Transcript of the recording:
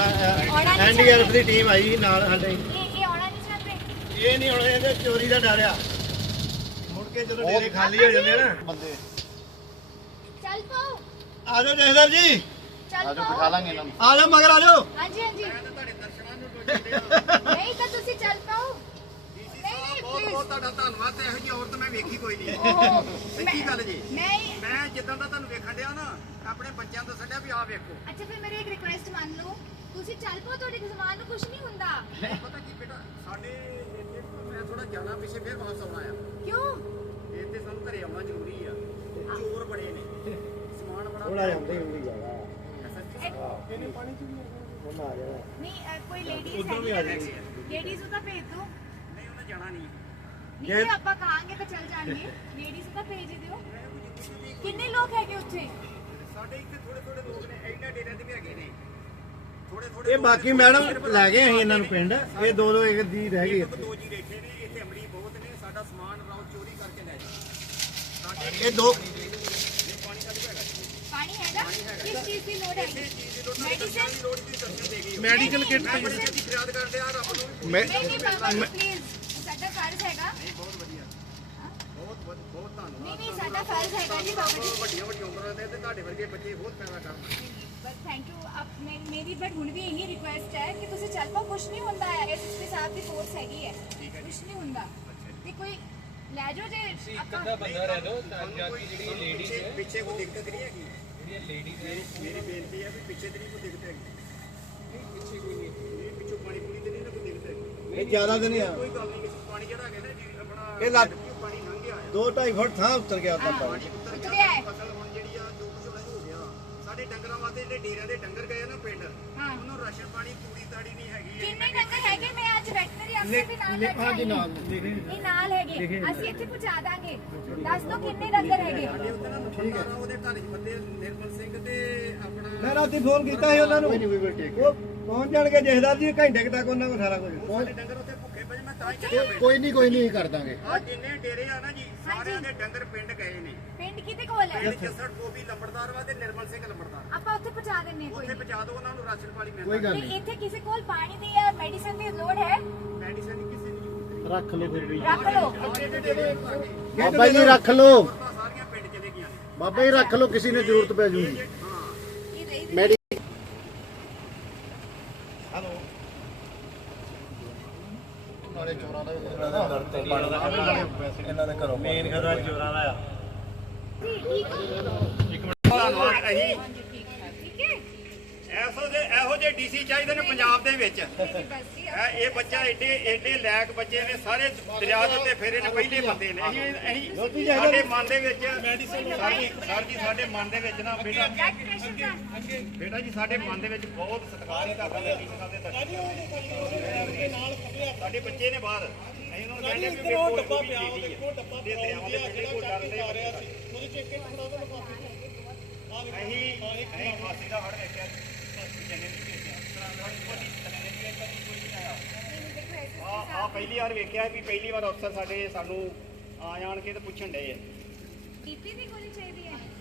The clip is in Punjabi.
ਐਨਡੀਆਰਐਫ ਦੀ ਟੀਮ ਆਈ ਨਾਲ ਸਾਡੇ ਇਹ ਨਹੀਂ ਹੁਣ ਇਹਦੇ ਚੋਰੀ ਦਾ ਡਰ ਆ ਮੁੜ ਕੇ ਜਦੋਂ ਡੇਰੇ ਖਾਲੀ ਹੋ ਜਾਂਦੇ ਨਾ ਬੰਦੇ ਚੱਲ ਪਾਓ ਆ ਜਾਓ ਜਹਦਰ ਜੀ ਚੱਲ ਪਾਓ ਬਿਠਾ ਲਾਂਗੇ ਇਹਨਾਂ ਨੂੰ ਆ ਜਾਓ ਮਗਰ ਆ ਜਾਓ ਹਾਂਜੀ ਹਾਂਜੀ ਤੁਹਾਡੇ ਦਰਸ਼ਨਾਂ ਨੂੰ ਟੁੱਟਦੇ ਨਹੀਂ ਤਾਂ ਤੁਸੀਂ ਚੱਲ ਪਾਓ ਬਹੁਤ ਬਹੁਤ ਤੁਹਾਡਾ ਧੰਨਵਾਦ ਤੇ ਇਹੋ ਜਿਹੀ ਔਰਤ ਮੈਂ ਵੇਖੀ ਕੋਈ ਨਹੀਂ ਸੱਚੀ ਗੱਲ ਜੀ ਮੈਂ ਜਿੱਦਾਂ ਦਾ ਤੁਹਾਨੂੰ ਵੇਖਣ ਡਿਆ ਨਾ ਆਪਣੇ ਬੱਚਿਆਂ ਤੋਂ ਸੱਡਿਆ ਵੀ ਆ ਵੇਖੋ ਅੱਛਾ ਫਿਰ ਮੇਰੀ ਇੱਕ ਰਿਕੁਐਸਟ ਮੰਨ ਲਓ ਤੁਸੀਂ ਚੱਲ ਪਓ ਤੁਹਾਡੇ ਜ਼ਮਾਨ ਨੂੰ ਕੁਝ ਨਹੀਂ ਹੁੰਦਾ ਪਤਾ ਕੀ ਬੇਟਾ ਸਾਡੇ ਇੱਥੇ ਮੈਂ ਥੋੜਾ ਜਾਣਾ ਪਿੱਛੇ ਫਿਰ ਵਾਪਸ ਆਉਣਾ ਆ ਕਿਉਂ ਇੱਥੇ ਸਾਨੂੰ ਘਰੇ ਆਉਣਾ ਜ਼ਰੂਰੀ ਆ ਚੋਰ ਬੜੇ ਨੇ ਸਮਾਨ ਬੜਾ ਥੋੜਾ ਜਾਂਦੇ ਹੁੰਦੀ ਜਾਗਾ ਇਹਨੇ ਪਾਣੀ ਚ ਵੀ ਉਹਨਾਂ ਨਹੀਂ ਅਹ, ਕੋਈ ਲੇਡੀਜ਼ ਉਧਰ ਵੀ ਆ ਜਾਣੀ ਲੇਡੀਜ਼ ਨੂੰ ਤਾਂ ਭੇਜ ਦਿਓ ਨਹੀਂ ਉਹਨਾਂ ਜਾਣਾ ਨਹੀਂ ਨਹੀਂ ਜੇ ਆਪਾਂ ਕਹਾਂਗੇ ਤਾਂ ਚੱਲ ਜਾਣਗੇ ਲੇਡੀਜ਼ ਤਾਂ ਭੇਜ ਹੀ ਦਿਓ ਕਿੰਨੇ ਲੋਕ ਹੈਗੇ ਉੱਥੇ ਸਾਡੇ ਇੱਥੇ ਥੋੜੇ ਥੋੜੇ ਲੋਕ ਨੇ ਐਨਾ ਡੇਰੇ ਤੇ ਵੀ ਹੈਗੇ ਨੇ ਇਹ ਬਾਕੀ ਮੈਡਮ ਲੈ ਗਏ ਅਸੀਂ ਇਹਨਾਂ ਨੂੰ ਪਿੰਡ ਇਹ ਦੋ ਦੋ ਇੱਕ ਦੀ ਰਹਿ ਗਈ ਇੱਥੇ। ਦੋ ਜੀ ਬੈਠੇ ਨੇ ਇੱਥੇ ਅਮਲੀ ਬਹੁਤ ਨੇ ਸਾਡਾ ਸਮਾਨ ਰਾਉ ਚੋਰੀ ਕਰਕੇ ਲੈ ਜਾਂਦੇ ਇਹ ਦੋ ਪਾਣੀ ਹੈਗਾ ਕਿਸ ਚੀਜ਼ ਦੀ ਲੋੜ ਹੈਗੀ ਮੈਡੀਸਨ ਲੋੜ ਦੀ ਦਰਸ਼ਨ ਦੇ ਗਈ ਮੈਡੀਕਲ ਕਿੱਟ ਦੀ ਫਰਿਆਦ ਕਰਦੇ ਆ ਰੱਬ ਨੂੰ ਮੈਂ ਨਹੀਂ ਨਹੀਂ ਪਲੀਜ਼ ਸਾਡਾ ਫਰਜ਼ ਹੈਗਾ ਬਹੁਤ ਵਧੀਆ ਬਹੁਤ ਬਹੁਤ ਬਹੁਤ ਧੰਨਵਾਦ ਨਹੀਂ ਨਹੀਂ ਸਾਡਾ ਫਰਜ਼ ਹੈਗਾ ਜੀ ਬਾਬਾ ਜੀ ਵੱਡੀਆਂ ਵੱਡੀਆਂ ਉਮਰਾਂ ਦੇ ਤੇ ਤੁਹਾਡੇ ਵਰਗੇ ਬੱਚੇ ਬਹੁਤ ਪੈਦਾ ਕਰਨ बट थैंक यू आप मे मेरी बट हूँ भी यही रिक्वेस्ट है कि तुम चल पाओ कुछ नहीं होंगे है इस साहब की सोर्स हैगी है कुछ नहीं होंगे तो कोई ਲੈ ਜਾਓ ਜੇ ਆਪਾਂ ਕਿੰਨਾ ਬੰਦਾ ਰਹਿ ਲੋ ਜਾਤੀ ਜਿਹੜੀ ਲੇਡੀਜ਼ ਹੈ ਪਿੱਛੇ ਕੋਈ ਦਿੱਕਤ ਨਹੀਂ ਹੈਗੀ ਜਿਹੜੀ ਲੇਡੀਜ਼ ਹੈ ਮੇਰੀ ਬੇਨਤੀ ਹੈ ਵੀ ਪਿੱਛੇ ਤੇ ਨਹੀਂ ਕੋਈ ਦਿੱਕਤ ਹੈਗੀ ਨਹੀਂ ਪਿੱਛੇ ਕੋਈ ਨਹੀਂ ਇਹ ਪਿੱਛੋਂ ਪਾਣੀ ਪੂਣੀ ਤੇ ਨਹੀਂ ਨਾ ਕੋਈ ਦਿੱਕਤ ਹੈਗੀ ਇਹ ਜ਼ਿਆਦਾ ਦਿਨ ਆ ਕੋਈ ਗੱਲ ਨਹੀਂ ਪਾਣੀ ਜਿਹੜਾ ਹੈਗਾ ਨਾ ਜੀ ਆਪਣਾ ਇਹ ਪਾਣੀ ਲੰਘ ਗਿਆ 2 2.5 ਫੁੱਟ ਥਾਂ ਉਤਰ ਗਿਆ ਤਾਂ ਪਾਣੀ ਸਾਡੇ ਡੰਗਰਾਂ ਵਾਸਤੇ ਜਿਹੜੇ ਡੇਰਿਆਂ ਦੇ ਡੰਗਰ ਗਏ ਨਾ ਪਿੰਡ ਹਾਂ। ਉਹਨੂੰ ਰਾਸ਼ਨ ਪਾਣੀ ਪੂਰੀ ਤਾੜੀ ਨਹੀਂ ਹੈਗੀ ਕਿੰਨੇ ਡੰਗਰ ਹੈਗੇ ਮੈਂ ਅੱਜ ਵੈਟਨਰੀ ਆਪਣੇ ਵੀ ਨਾਲ ਲੈ ਕੇ ਆਈ ਦੇਖੇ ਇਹ ਨਾਲ ਹੈਗੇ ਅਸੀਂ ਇੱਥੇ ਪਹੁੰਚਾ ਦਾਂਗੇ ਦੱਸ ਦੋ ਕਿੰਨੇ ਡੰਗਰ ਹੈਗੇ ਸਾਡੇ ਉੱਤੇ ਨਾ ਮੁੰਡਾ ਨਾ ਉਹਦੇ ਢਾਣੀ ਬੰਦੇ ਨਿਰਮਲ ਸਿੰਘ ਤੇ ਆਪਣਾ ਮੈਂ ਰਾਤੀ ਫੋਨ ਕੀਤਾ ਸੀ ਉਹਨਾਂ ਨੂੰ ਉਹ ਪਹੁੰਚ ਜਾਣਗੇ ਜਥੇਦਾਰ ਜੀ ਘੰਟੇ ਤੱਕ ਉਹਨਾਂ ਕੋਲ ਸਾਰਾ ਕੁਝ ਪਹੁੰਚ ਸਾਡੇ ਡੰਗਰ ਉੱਤੇ ਕੋਈ ਨਹੀਂ ਕੋਈ ਨਹੀਂ ਕਰ ਦਾਂਗੇ ਆ ਜਿੰਨੇ ਡੇਰੇ ਆ ਨਾ ਜੀ ਸਾਰਿਆਂ ਦੇ ਡੰਗਰ ਪਿੰਡ ਗਏ ਨੇ ਪਿੰਡ ਕਿਤੇ ਕੋਲ ਹੈ ਪਿੰਡ ਜੱਸੜ ਗੋਬੀ ਲੰਬੜਦਾਰ ਵਾ ਤੇ ਨਿਰਮਲ ਸਿੰਘ ਲੰਬੜਦਾਰ ਆਪਾਂ ਉੱਥੇ ਪਹੁੰਚਾ ਦਿੰਨੇ ਕੋਈ ਉੱਥੇ ਪਹੁੰਚਾ ਦਿਓ ਉਹਨਾਂ ਨੂੰ ਰਾਸ਼ਨ ਪਾਣੀ ਕੋਈ ਗੱਲ ਤੇ ਨਹੀਂ ਇੱਥੇ ਕਿਸੇ ਕੋਲ ਪਾਣੀ ਦੀ ਜਾਂ ਮੈਡੀਸਨ ਦੀ ਲੋੜ ਹੈ ਮੈਡੀਸਨ ਦੀ ਕਿਸੇ ਦੀ ਜ਼ਰੂਰਤ ਨਹੀਂ ਰੱਖ ਲਓ ਫਿਰ ਵੀ ਰੱਖ ਲਓ ਦੇ ਬਾਬਾ ਜੀ ਰੱਖ ਲਓ ਸਾਰੀਆਂ ਪਿੰਡ ਚਲੇ ਗਈਆਂ ਨੇ ਬਾਬਾ ਜੀ ਰੱਖ ਲਓ ਕਿਸੇ ਨੂੰ ਜ਼ਰੂਰਤ ਪੈ ਜੂਗੀ ਹਾਂ ਮੈਡੀ ਹੈਲੋ ਨਾਲੇ ਚੋਰਾਂ ਦਾ ਇਹਨਾਂ ਦੇ ਘਰੋਂ ਮੇਨ ਖਤਰਾ ਚੋਰਾਂ ਦਾ ਆ ਠੀਕ ਇੱਕ ਮਿੰਟ ਧੰਨਵਾਦ ਅਸੀਂ ਐਸੋ ਦੇ ਇਹੋ ਜੇ ਡੀਸੀ ਚਾਹੀਦੇ ਨੇ ਪੰਜਾਬ ਦੇ ਵਿੱਚ ਇਹ ਬੱਚਾ ਏਡੇ ਏਡੇ ਲੈਕ ਬੱਚੇ ਨੇ ਸਾਰੇ ਦਰਿਆ ਦੇ ਫੇਰੇ ਨੇ ਪਹਿਲੇ ਬੰਦੇ ਨੇ ਅਸੀਂ ਅਸੀਂ ਸਾਡੇ ਮਨ ਦੇ ਵਿੱਚ ਸਰ ਜੀ ਸਾਡੇ ਮਨ ਦੇ ਵਿੱਚ ਨਾ ਬੇਟਾ ਬੇਟਾ ਜੀ ਸਾਡੇ ਮਨ ਦੇ ਵਿੱਚ ਬਹੁਤ ਸਤਿਕਾਰ ਹੈ ਤੁਹਾਡਾ ਜੀ ਦੇ ਸਾਡੇ ਬੱਚੇ ਨੇ ਬਾਹਰ ਅਸੀਂ ਉਹਨਾਂ ਨੂੰ ਕਹਿੰਦੇ ਕਿ ਦੇਖੋ ਡੱਬਾ ਪਿਆ ਉਹ ਦੇਖੋ ਡੱਬਾ ਪਿਆ ਉਹ ਆਉਂਦੇ ਬੱਚੇ ਕੋਈ ਇੱਕ ਇੱਕ ਦਾ ਹੜ ਵੇਖਿਆ ਫਾਸੀ ਆਇਆ ਆ ਆ ਪਹਿਲੀ ਵਾਰ ਵੇਖਿਆ ਵੀ ਪਹਿਲੀ ਵਾਰ ਅਫਸਰ ਸਾਡੇ ਸਾਨੂੰ ਆ ਜਾਣ ਕੇ ਤੇ ਪੁੱਛਣ ਡਏ ਆ ਡੀਪੀ ਦੀ ਗੋਲੀ ਚਾਹੀਦੀ ਹੈ